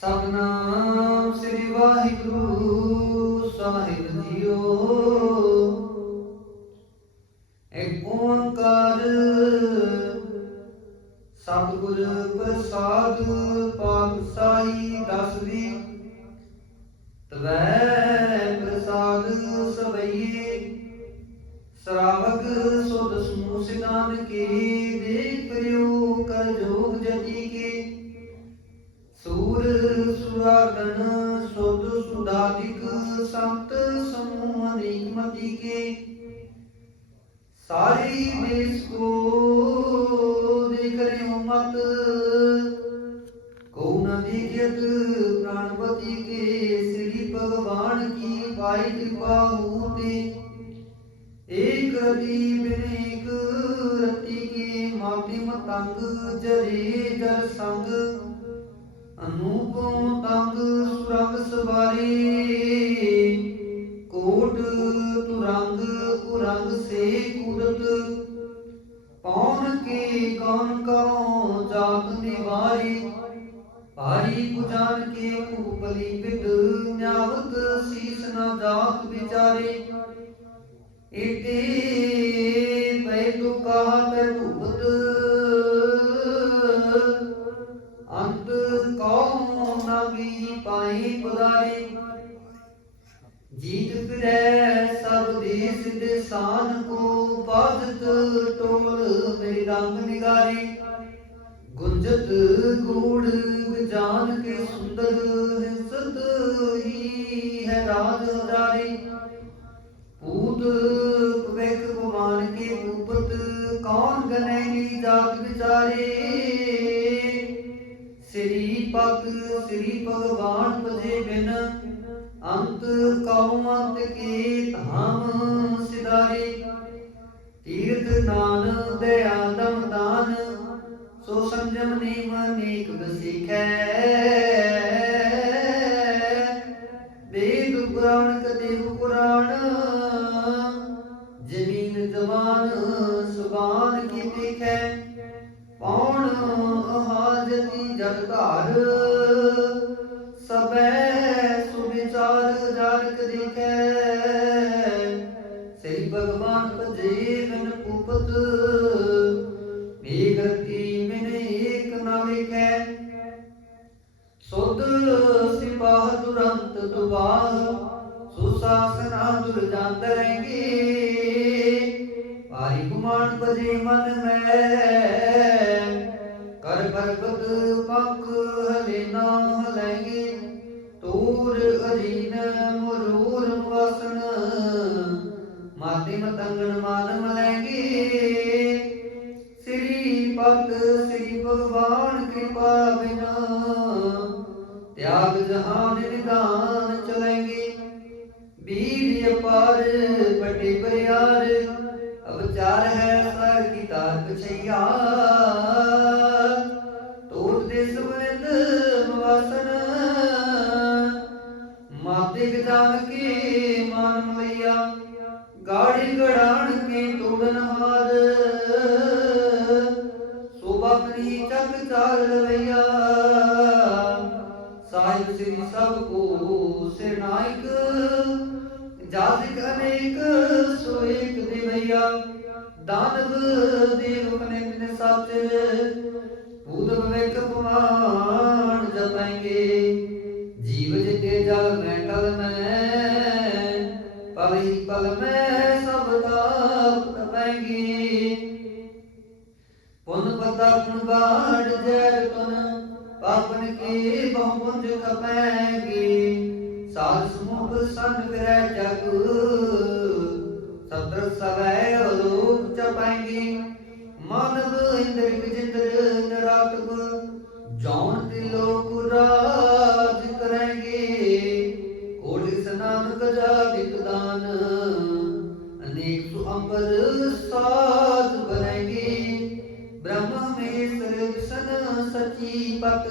ਸਤਨਾਮ ਸ੍ਰੀ ਵਾਹਿਗੁਰੂ ਸਾਹਿਬ ਜੀਓ। ਏਕ ਓੰਕਾਰ ਸਤਿਗੁਰ ਪ੍ਰਸਾਦ ਪਾਤਸ਼ਾਹੀ ਸਾਈ ਦਸਵੀ। ਤਵੈ ਪ੍ਰਸਾਦ ਸਬਈਏ ਸਰਾਵਕ ਸੁਧ ਸਮੂਹ ਸਿਧਾਨ ਕੀ ਸੰਤ ਸਮੂਹ ਅਨੇਕ ਮਤੀ ਕੇ। ਸਾਰੀ ਦੇਸ ਕੋ ਦੇਖ ਰਿਓ ਮਤ। ਕੋ ਨ ਦੇਖਿਤ ਪ੍ਰਾਣਪਤੀ ਕੇ, ਸ੍ਰੀ ਭਗਵਾਨ ਕੀ ਪਾਈ ਕਿਰਪਾ ਹੋਤੇ। ਏਕ ਰਤੀ ਬਿਨੇਕ ਰਤੀ ਕੇ ਮਾਧਿਮ ਤੰਗ ਜਰੇ ਦਰ ਸੰਗ। ਅਨੂਪਮ ਤੰਗ ਸੁਰੰਗ ਸਵਾਰੀ। ਭਾਰੀ ਪੁਜਾਨ ਕੇ ਕੂਪਲੀ ਵਿਦ ਨਿਆਵਤ ਸੀਸ ਨ ਜਾਤ ਵਿਚਾਰੇ। ਇਤੇ ਪੈ ਤੂ ਕਹਾ ਤੈ ਅੰਤ ਕਉ ਨ ਵੀ ਪਾਈ ਪਦਾਰੀ ਜੀਤ ਫਿਰੈ ਸਭ ਦੇਸ ਦੇਸਾਨ ਕੋ ਬਾਧਤ ਟੋਲ ਮੇਰੀ ਰੰਗ ਨਿਗਾਰੀ। ਗੁੰਜਤ ਗੂੜ ਜਾਨ ਕੇ ਸੁੰਦਰ ਹਿੰਸਤ ਹੀ ਹੈ ਰਾਜ ਹਜ਼ਾਰੀ। ਪੂਤ ਪਵੇਕ ਭਗਵਾਨ ਕੇ ਭੂਪਤ ਕੌਣ ਗਨੈਨੀ ਜਾਤ ਵਿਚਾਰੇ? ਸ੍ਰੀ ਪਗ ਸ੍ਰੀ ਭਗਵਾਨ ਪਜੇ ਬਿਨ ਅੰਤ ਕੌਮਤ ਸੋ ਸੰਜਮ ਵੇਦ ਪੁਰਾਣ ਕਦੇ ਪੁਰਾਣ, ਜ਼ਮੀਨ ਜਵਾਨ ਸੁਬਾਨ ਕੀ ਦੇਖੈ। ਪੌਣ ਅਹਾਜਤੀ ਜਗ ਧਾਰ ਸਬੈ ਭਾਰੀ ਗੁਮਾਨ ਮਨ ਮੈਂ। ਕਰ ਪਰਬਤ ਪੰਖ ਹਲੇ ਨਾ ਹਲੈਗੇ ਤੂਰ ਅਧੀਨ ਮੁਰੂਰ ਵਸਨ ਮਾਤੇ ਮਤੰਗਣ ਮਾਨ ਮਲੈਗੇ। ਸ੍ਰੀ ਭਗਤ, ਸ੍ਰੀ ਭਗਵਾਨ ਕਿਰਪਾ ਬਿਨਾ। ਤਿਆਗ ਜਹਾਨ ਨਿਦਾਨ ਮਾਤੇ ਗਜਾਨ ਕੇ ਮਾਨ ਮਈਆ, ਗਾੜੀ ਗੜਾਣ ਕੇ ਤੋੜਨ ਹਾਰ। ਸੋਭਾਪਨੀ ਚੱਕ ਚਾਲ ਲਵਈਆ, ਸਾਹਿਬ ਸ੍ਰੀ ਸਭ ਕੋ ਸਿਰਨਾਇਕ ਜਾਸਿਕ ਅਨੇਕ ਸੋ ਏਕ ਦੇਵਈਆ, ਦਾਨਵ ਦੇਵ ਕਨੇ ਮਿਨੇ ਸੱਚ। ਪਲ ਹੀ ਪਲ ਮੈਂ ਸਭ ਦਾ ਤਪਾਂਗੇ ਪੁਨ ਪਤਾ ਪੁਨ ਬਾੜ ਜੈਰ ਤੁਨ ਪਾਪਨ ਕੇ ਬਹੁ ਪੁੰਜ ਖਪੈਂਗੇ। ਸਾਧ ਸਮੂਹ ਪ੍ਰਸੰਨ ਫਿਰੈ ਜਗ ਕੋਟਿ ਸਨਾਨ ਕਜਾ ਦਿਤ ਦਾਨ। ਅਨੇਕ ਸੁ ਅੰਬਰ ਸਾਧ ਬਣਾਂਗੇ। ਬ੍ਰਹਮ ਮਹੇਸ਼ਰ ਵਿਸ਼ਨ ਸਚੀ ਪਤ।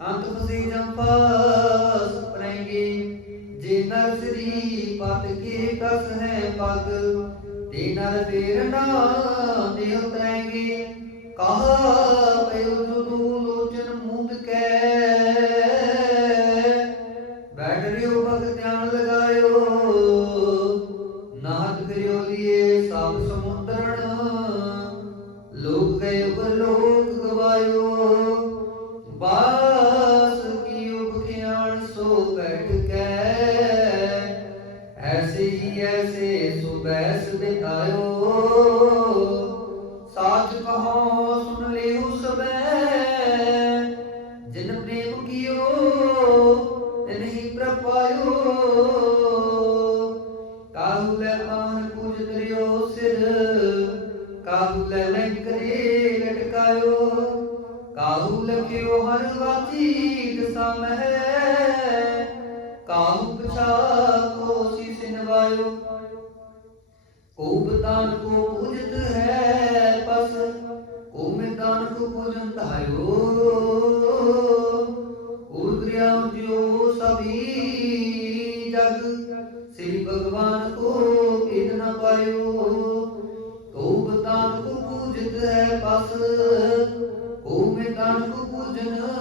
ਅੰਤ ਫਸੀ ਜੰਪਾਸ ਪਰੇਂਗੇ ਜੇ ਨਰ ਸ੍ਰੀ ਪਤ ਕੇ ਕਸ ਹੈ ਪਗ, ਤੇ ਨਰ ਫੇਰ ਨਾ ਦੇ ਉਤਰੇਂਗੇ। ਕਹਾ ਪਇਓ ਪਰਲੋਕ ਗਵਾਇਓ। ਬਾਸ ਕੀ ਉਪਖਿਆਣ ਸੋ ਬੈਠ ਕੈ। ਐਸੇ ਹੀ ਐਸੇ ਸੋ ਬੈਸ ਬਿਤਾਇਓ। ਸਾਚ ਕਹੋ, ਸੁਣ ਲਿਓ ਸਬੈ। ਜਿਨ ਪ੍ਰੇਮ ਕੀਓ ਤਿਨਹੀ ਪ੍ਰਪਾਇਓ ਕਾਹੂ ਲੈ ਆਨ ਸਬੀਦ ਸਮ ਹੈ ਕਾਹੂ ਪਛਾ ਕੋ ਸੀਸ ਨਵਾਇਓ ਕੋ ਬਦਾਨ ਕੋ ਪੂਜਤ ਹੈ ਪਸ ਕੋ ਮੈਦਾਨ ਕੋ ਪੂਜਨ ਧਾਇਓ। ਉਦਰਿਆ ਜਿਉ ਸਭੀ ਜਗ, ਸ੍ਰੀ ਭਗਵਾਨ ਕੋ ਭੇਦ ਨ ਪਾਇਓ। ਕੋ ਬਦਾਨ ਕੋ ਪੂਜਤ ਹੈ ਪਸ ਕੋ ਮੈਦਾਨ ਕੋ ਪੂਜਨ